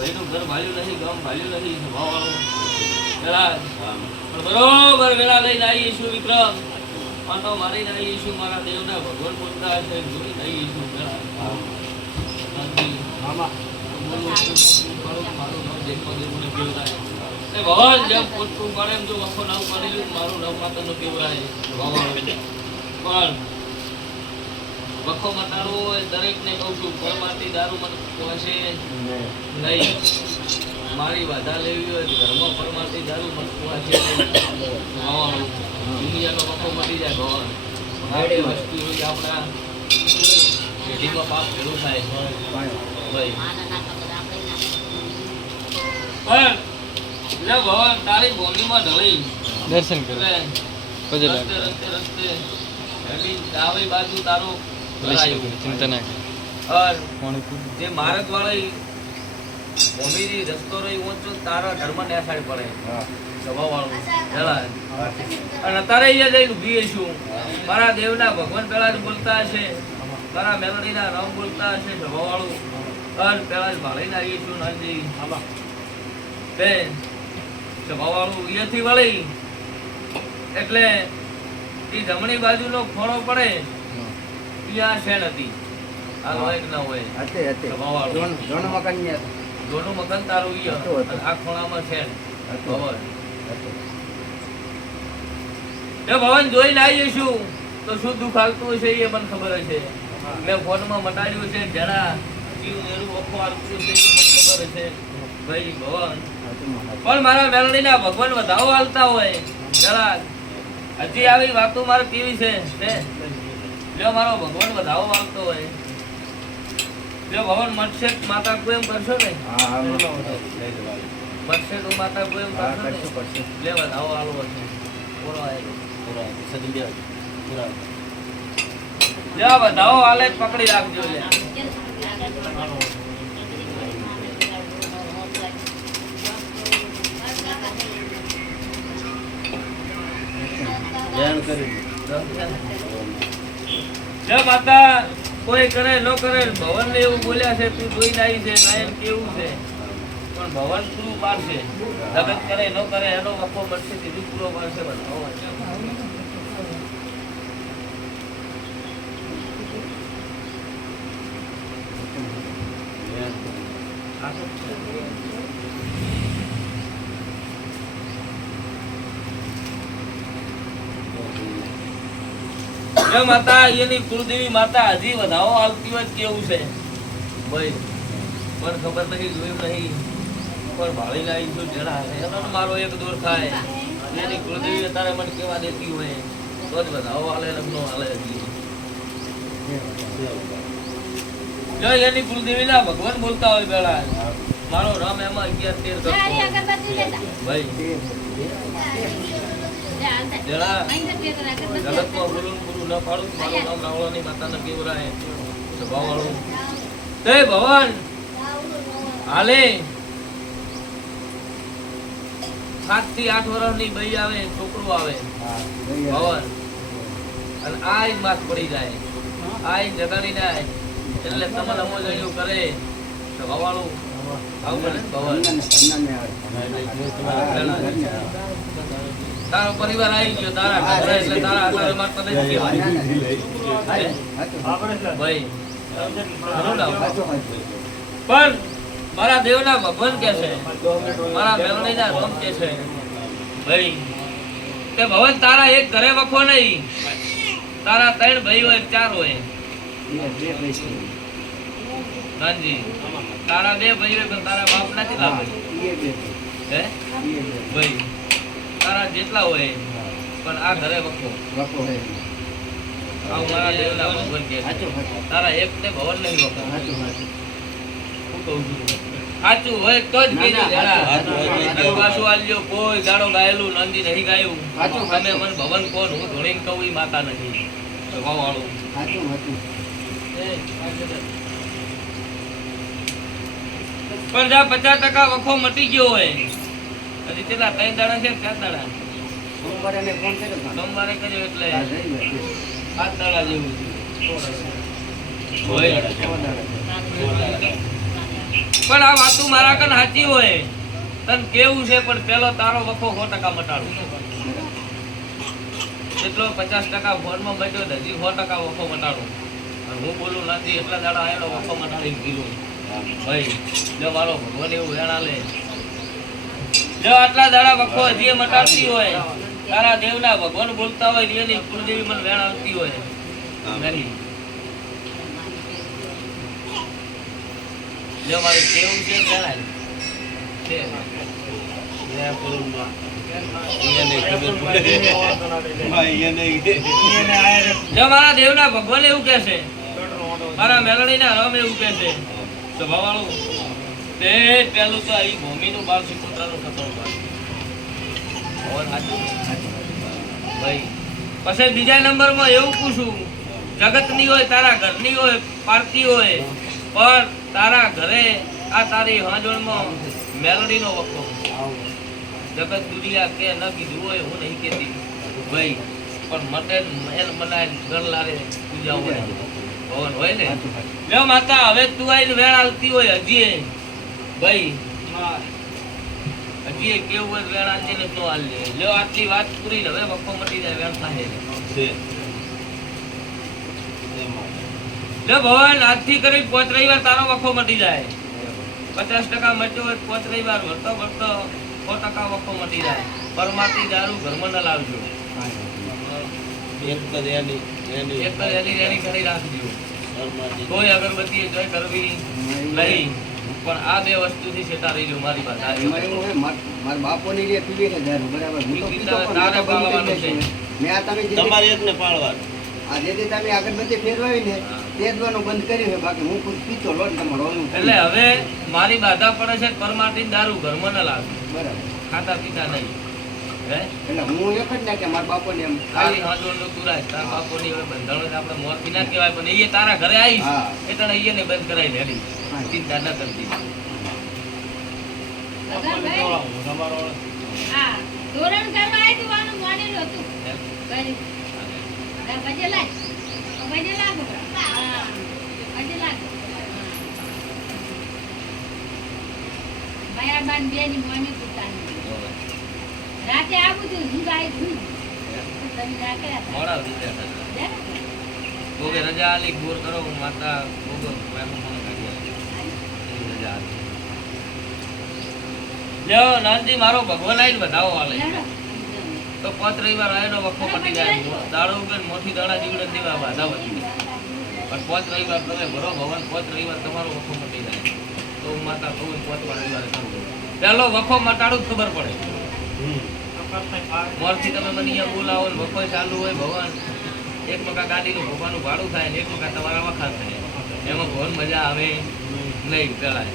ભાઈનું ઘર ભાલ્યું નહીં, ગામ ભાલ્યું નહીં, સ્વભાવવાળો વેળા. પણ બરોબર વેળા લઈને આવીશું વિક્રમ, પાંડવ મારીને આવીશું, મારા દેવના ભગવાન બોલતા હશે જોઈને આવીશું વેળા. ભગવાન જેમ પોટું પડે એમ જો વખો નામ પાડેલું મારું નામ માતાનું કેવરાય પણ વખો મટાડવો હોય દરેકને કહું છું, પરમાર્થી દારૂ મને પહોંચે નહીં. મારી વાધા લેવી હોય ઘરમાં પરમાર્થી દારૂ મને પહોંચે નહીં. દુનિયાનો વખો મટી જાય ભગવાન. આપણી વસ્તુ હોય આપણા પેઢીમાં પાપ ભેળું થાય ભાઈ. પણ ભગવાન તારી ભૂમિમાં ઢળી દર્શન કરે રસ્તે રસ્તે રસ્તે ડાબી બાજુ તારો ચિંતા ના જે માર્ગ વાળી ભૂમિથી રસ્તો રહી ઊંચો તારા ધર્મ ને સાઈડ પડે સ્વભાવ વાળું જલા. અને અત્યારે અહીંયા જઈને ઉભી છું, મારા દેવના ભગવાન પેલા જ બોલતા હશે, મારા મેલડીના નામ બોલતા હશે સ્વભાવ વાળું. અને પેલા જ ભાળીને આવીએ છું નાનજી બેન સ્વભાવ વાળું અહીંયાથી વળી એટલે એ જમણી બાજુનો ખોણો પડે ત્યાં શેણ હતી. આ હોય કે ના હોય સ્વભાવ વાળું જોનું મકાન તારું આ ખૂણામાં શેણ ભવન. જો ભવન જોઈને આવી જઈશું તો શું દુઃખ આવતું હશે એ મને ખબર હશે. મેં ફોનમાં મટાડ્યું છે જરા જીવ નેરું ઓખો આવતું છે એ મને ખબર હશે ભાઈ ભવન. પણ મારા મેલડીના ભગવાન વધાવો હાલતા હોય જરા હજી આવી વાતો મારે કેવી છે જો મારો ભગવાન વધાવો હાલતો હોય જો ભગવાન મળશે માતા કોઈ એમ કરશો ને મળશે તો માતા કોઈ એમ કરશો ને લે વધાવો હાલવો છે વધાવો હાલે પકડી રાખજો લે. જય માતા કોઈ કરે ન કરે ભવન ને એવું બોલ્યા છે તું જોઈને આવી છે નાયન કેવું છે પણ ભવન પૂરું પાડશે. જગત કરે ન કરે એનો વખો મળશે સીધું પૂરો પાડશે બધા. માતા એની કુળદેવી માતા હજી વધાવો આવતી હોય કેવું છે ભાઈ પણ ખબર નથી જોયું નહીં પણ ભાળી લાવી છું જરા એનો મારો એક દોર થાય એની કુળદેવી અત્યારે મને કેવા દેતી હોય તો જ વધાવો હાલે લગ્નો હાલે હજી. જો એની કુળદેવી ના ભગવાન બોલતા હોય પેલા મારો રામ એમાં 11-13 કરતો ભાઈ જગતમાં બોલું પૂરું ન પાડું. મારું નામ રાવળાની માતાના કેવરાય સ્વભાવ વાળું તે ભવન હાલે 7 થી 8 વર્ષની બઈ આવે છોકરો આવે ભવન અને આ જ માસ પડી જાય આ જ જગાડી જાય એટલે તમને અમોજણિયું કરે સ્વભાવ વાળું આવું બને ભવન. તારો પરિવાર આવી ગયો તારા એટલે તારા આધારે માર તને જ કહેવાય ભાઈ. પણ મારા દેવના ભગવાન કે છે મારા મેલડીના રામ કે છે ભાઈ તે ભવન તારા એક ઘરે વખો નહીં તારા 3 ભાઈ હોય 4 હોય હાજી તારા 2 ભાઈ હોય પણ તારા બાપ નથી લાવે હે ભાઈ તારા જેટલા હોય પણ આ ઘરે વખો આ મારા દેવના ભગવાન કે તારા એક ને ભવન નહીં વખો. હું કહું છું સાચું હોય તો જ કીધું જરા પાછું આલ્યો કોઈ દાડો ગાયેલું નંદી નહીં ગાયું તમે મને ભવન કોણ હું ધોળીને કહું ઈ માતા નથી સ્વભાવ વાળું. પણ જા 50% વખો મટી ગયો હોય હજી કેટલા 3 દાડા છે 4 દાડા સોમવારે કર્યો એટલે 7 દાડા જેવું હોય. પણ આ વાતું મારા કન સાચી હોય તને કેવું છે, પણ પેલો તારો વખો 100% મટાડું. એટલો 50% ફોનમાં બચ્યો ને હજી 100% વખો મટાડું. અને હું બોલું નથી એટલા દાડા આયેલો વખો મટાડીને પીલું. ભાઈ જો મારો ભગવાન એવું વેણા લે, જો આટલા દાડા વખો હજી મટાડતી હોય, તારા દેવના ભગવાન બોલતા હોય, એની કુળદેવી મને વેણ આવતી હોય નહીં. જો મારું કેવું છે વેણા છે. જો મારા દેવના ભગવાન એવું કહે છે, મારા મેલડીના રામ એવું કહે છે, સ્વભાવવાળું તે પેલું તો અહીં ભૂમિનું બાળ સિકોતરાનું ખતરો ભાઈ. પછી બીજા નંબરમાં એવું પૂછું, જગતની હોય, તારા ઘરની હોય, પારકી હોય, પણ તારા ઘરે આ તારી હાજોળમાં મેલડીનો વખો. જગત દુનિયા કે ન કીધું હોય, હું નહીં કહેતી ભાઈ, પણ મટે મેલ મનાય ઘર લારે પૂજા હોય ભવન હોય ને. લ્યો માતા હવે તું આઈને વેળ આવતી હોય હજી ભાઈ, હજી કેવું હોય વેળ આવતી ને તો હાલ લે. લ્યો આટલી વાત પૂરી, હવે વખો મટી જાય, વેળ થાય. લ્યો ભવન આજથી કરી 5 રવિવાર તારો વખો મટી જાય. 50% મટ્યો હોય 5 રવિવાર ભરતો ભરતો 100% વખો મટી જાય. પરમાતી દારૂ ઘરમાં ન લાવજો, એક જ એની કરી રાખજો. કોઈ અગરબત્તી જોઈ કરવી નહીં, પણ આ બે વસ્તુથી છેટા રહી જાવ. મારી પાસે મારા બાપોની જે પીવી છે દારૂ, બરાબર, હું તો પીતો પણ તારે પાળવાનું છે. મેં આ તમે તમારે એકને પાળવાનું. આ જે તમે અગરબત્તી ફેરવાવી ને તે દવાનું બંધ કર્યું છે, બાકી હું ખુદ પીતો લોટ તમારો. એટલે હવે મારી બાધા પડે છે પરમાટી દારૂ ઘરમાં ન લાવજો, બરાબર, ખાતા પીતા નહીં. હે એટલે હું એક જ ના કે મારા બાપોને એમ ખાલી હાજોળનું તુરાય, તારા બાપોની હવે બંધાણો આપણે મોરથી ના કહેવાય, પણ એ તારા ઘરે આવીશ હા. એટલે અહીંયાને બંધ કરાવી લેડી. ચિંતા ન કરતી. હા, ધોરણ કરવા આવી તું આનું માનેલું હતું. કરી. બજે લાગ. બજે લાગો. હા. બજે લાગો. મારા બાન બેની મમ્મી પોતાની. રાતે આવું તું હું ગાય છું. તમે રાતે મોડા સુધી હતા. કોકે રજા આલી ગોર કરો માતા કોકો મેનું ફોન કરી રજા આલી. લ્યો નાનજી મારો ભગવાન આઈને બતાવો વાલે તો 5 રવિવાર આયનો વખો પટી જાય. દાડો ઉગન મોટી દાડા જીવડે દેવા બાધા વધી, પણ 5 રવિવાર તમે ભરો ભગવાન 5 રવિવાર તમારો વખો મટી જાય. તો હું માતા કહું 5 રવિવારે કરું. પેલો વખો મટાડું ખબર પડે. મોરથી તમે મને અહીંયા બોલાવો ને વખો ચાલુ હોય ભગવાન, એક મકા ગાડીનું ભગવાનનું ભાડું થાય ને એક મકા તમારા વખા થાય, એમાં ભગવાન મજા આવે નહીં પેલા.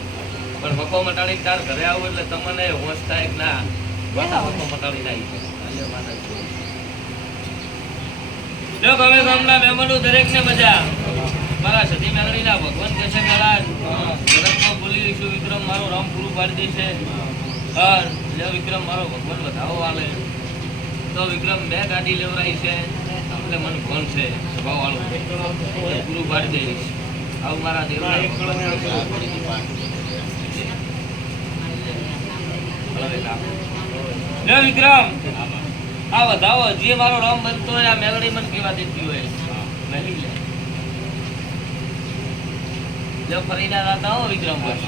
પણ વખો મટાડી તાર ઘરે આવું એટલે તમને હોશ થાય કે ના બધા વખો મટાડી નાખી. જો ગમે ગામના મહેમાનો દરેકને મજા. મારા સતી મેળવીના ભગવાન કહે છે પેલા જગતમાં બોલી છું વિક્રમ મારો રામ પૂરું પાડી દેશે. હા જો વિક્રમ મારો ભગવાન વધાવો વાલે તો વિક્રમ 2 ગાડી લેવરાઈ છે એટલે મને કોણ છે સ્વભાવ વાળું પૂરું પાડી દઈશ. આવું મારા દેવના જો વિક્રમ આ વધાવો જે મારો રામ બનતો હોય આ મેલડી મને કેવા દેતી હોય નહીં લે. જો ફરી ના જાતા હો વિક્રમ બસ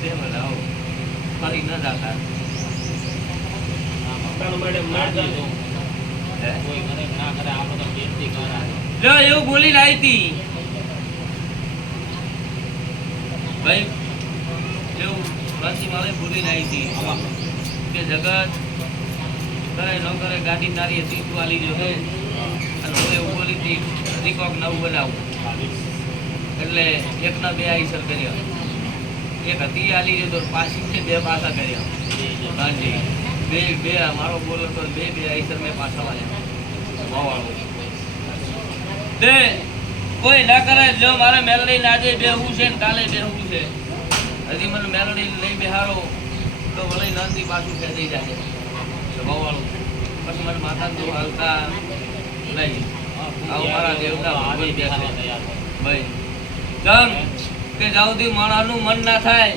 તે વધાવો ફરી ન જાતા. જો એવું બોલી લાવી હતી ભાઈ, એવું પ્રાચી માળે બોલી લાવી હતી કે જગત કરે ન કરે ગાડી તારી હતી તું આલી જો. અને હું એવું બોલી હતી હજી કોક નવું બનાવું એટલે 1 ના 2 આઈસર કર્યા. એક હતી આલી જો તો પાછી છે 2 પાછા કર્યા. હાજી બે મારો બોલો તો 2 આઈસર મેં પાછા વાળ્યા. તે કોઈ ના કરે જો મારે મેલડી આજે બેહવું છે ને કાલે બેહવું છે. હજી મને મેલડી લઈ બેહારો તો વળી નાનથી પાછું ખેંચી જાય સ્વભાવવાળું. પછી મને માથા તો હાલતા નહીં. આવું મારા દેવના ભગવાન બેસે ભાઈ. કેમ કે જ્યાં સુધી માણસનું મન ના થાય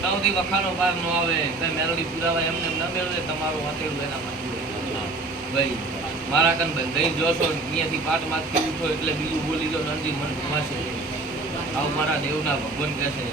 ત્યાં સુધી વખાનો પાર ન આવે. કઈ મેલોડી પુરાવા એમને એમ ન મેળવે, તમારું વાંચેલું એના માટે ભાઈ મારા કન ભાઈ ગઈ જોશો અહીંયાથી પાટમાંથી ઉઠો એટલે બીજું બોલી દો નંદી મન ખવાશે. આવું મારા દેવના ભગવાન કહે છે.